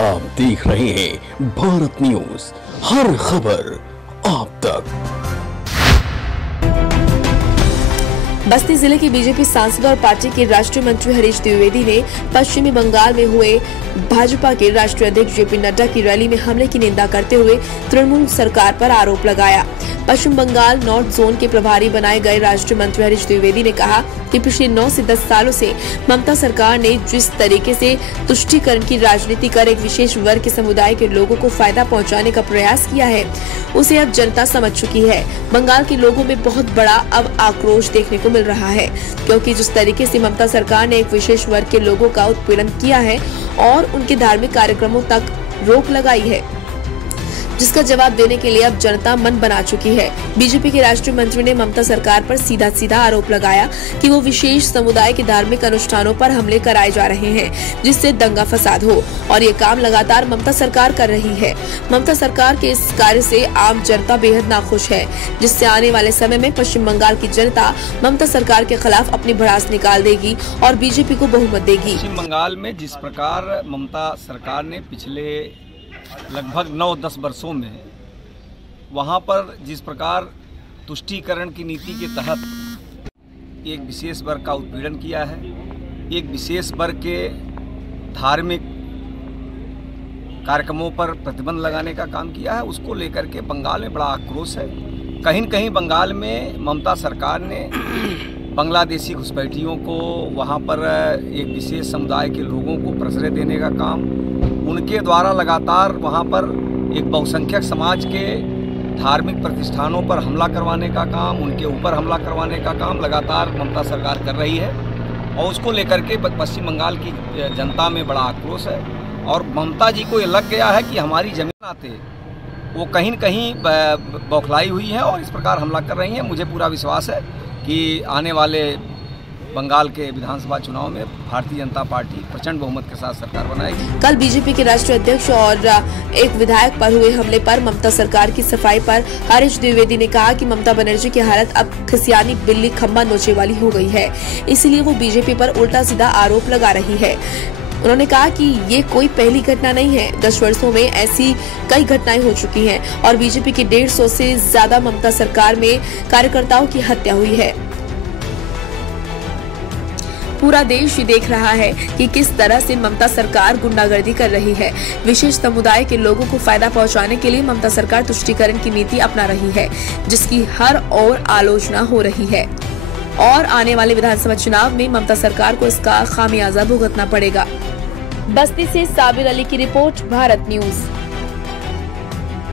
आप देख रहे हैं भारत न्यूज, हर खबर आप तक। बस्ती जिले के बीजेपी सांसद और पार्टी के राष्ट्रीय मंत्री हरीश द्विवेदी ने पश्चिमी बंगाल में हुए भाजपा के राष्ट्रीय अध्यक्ष जेपी नड्डा की रैली में हमले की निंदा करते हुए तृणमूल सरकार पर आरोप लगाया। पश्चिम बंगाल नॉर्थ जोन के प्रभारी बनाए गए राष्ट्रीय मंत्री हरीश द्विवेदी ने कहा कि पिछले 9 से 10 सालों से ममता सरकार ने जिस तरीके से तुष्टीकरण की राजनीति कर एक विशेष वर्ग के समुदाय के लोगों को फायदा पहुंचाने का प्रयास किया है, उसे अब जनता समझ चुकी है। बंगाल के लोगों में बहुत बड़ा अब आक्रोश देखने को मिल रहा है, क्योंकि जिस तरीके से ममता सरकार ने एक विशेष वर्ग के लोगों का उत्पीड़न किया है और उनके धार्मिक कार्यक्रमों तक रोक लगाई है, जिसका जवाब देने के लिए अब जनता मन बना चुकी है। बीजेपी के राष्ट्रीय मंत्री ने ममता सरकार पर सीधा सीधा आरोप लगाया कि वो विशेष समुदाय के धार्मिक अनुष्ठानों पर हमले कराए जा रहे हैं, जिससे दंगा फसाद हो, और ये काम लगातार ममता सरकार कर रही है। ममता सरकार के इस कार्य से आम जनता बेहद नाखुश है, जिससे आने वाले समय में पश्चिम बंगाल की जनता ममता सरकार के खिलाफ अपनी भड़ास निकाल देगी और बीजेपी को बहुमत देगी। पश्चिम बंगाल में जिस प्रकार ममता सरकार ने पिछले लगभग 9-10 वर्षों में वहाँ पर जिस प्रकार तुष्टीकरण की नीति के तहत एक विशेष वर्ग का उत्पीड़न किया है, एक विशेष वर्ग के धार्मिक कार्यक्रमों पर प्रतिबंध लगाने का काम किया है, उसको लेकर के बंगाल में बड़ा आक्रोश है। कहीं न कहीं बंगाल में ममता सरकार ने बांग्लादेशी घुसपैठियों को वहाँ पर एक विशेष समुदाय के लोगों को प्रश्रय देने का काम, उनके द्वारा लगातार वहाँ पर एक बहुसंख्यक समाज के धार्मिक प्रतिष्ठानों पर हमला करवाने का काम, उनके ऊपर हमला करवाने का काम लगातार ममता सरकार कर रही है, और उसको लेकर के पश्चिम बंगाल की जनता में बड़ा आक्रोश है। और ममता जी को ये लग गया है कि हमारी जमीन आते वो कहीं न कहीं बौखलाई हुई है और इस प्रकार हमला कर रही हैं। मुझे पूरा विश्वास है कि आने वाले बंगाल के विधानसभा चुनाव में भारतीय जनता पार्टी प्रचंड बहुमत के साथ सरकार बनाएगी। कल बीजेपी के राष्ट्रीय अध्यक्ष और एक विधायक पर हुए हमले पर ममता सरकार की सफाई पर हरीश द्विवेदी ने कहा कि ममता बनर्जी की हालत अब खिसियानी बिल्ली खंबा नोचे वाली हो गई है, इसलिए वो बीजेपी पर उल्टा सीधा आरोप लगा रही है। उन्होंने कहा कि ये कोई पहली घटना नहीं है, 10 वर्षों में ऐसी कई घटनाएं हो चुकी हैं और बीजेपी की 150 से ज्यादा ममता सरकार में कार्यकर्ताओं की हत्या हुई है। पूरा देश ये देख रहा है कि किस तरह से ममता सरकार गुंडागर्दी कर रही है। विशेष समुदाय के लोगों को फायदा पहुंचाने के लिए ममता सरकार तुष्टीकरण की नीति अपना रही है, जिसकी हर ओर आलोचना हो रही है, और आने वाले विधानसभा चुनाव में ममता सरकार को इसका खामियाजा भुगतना पड़ेगा। बस्ती से साबिर अली की रिपोर्ट, भारत न्यूज।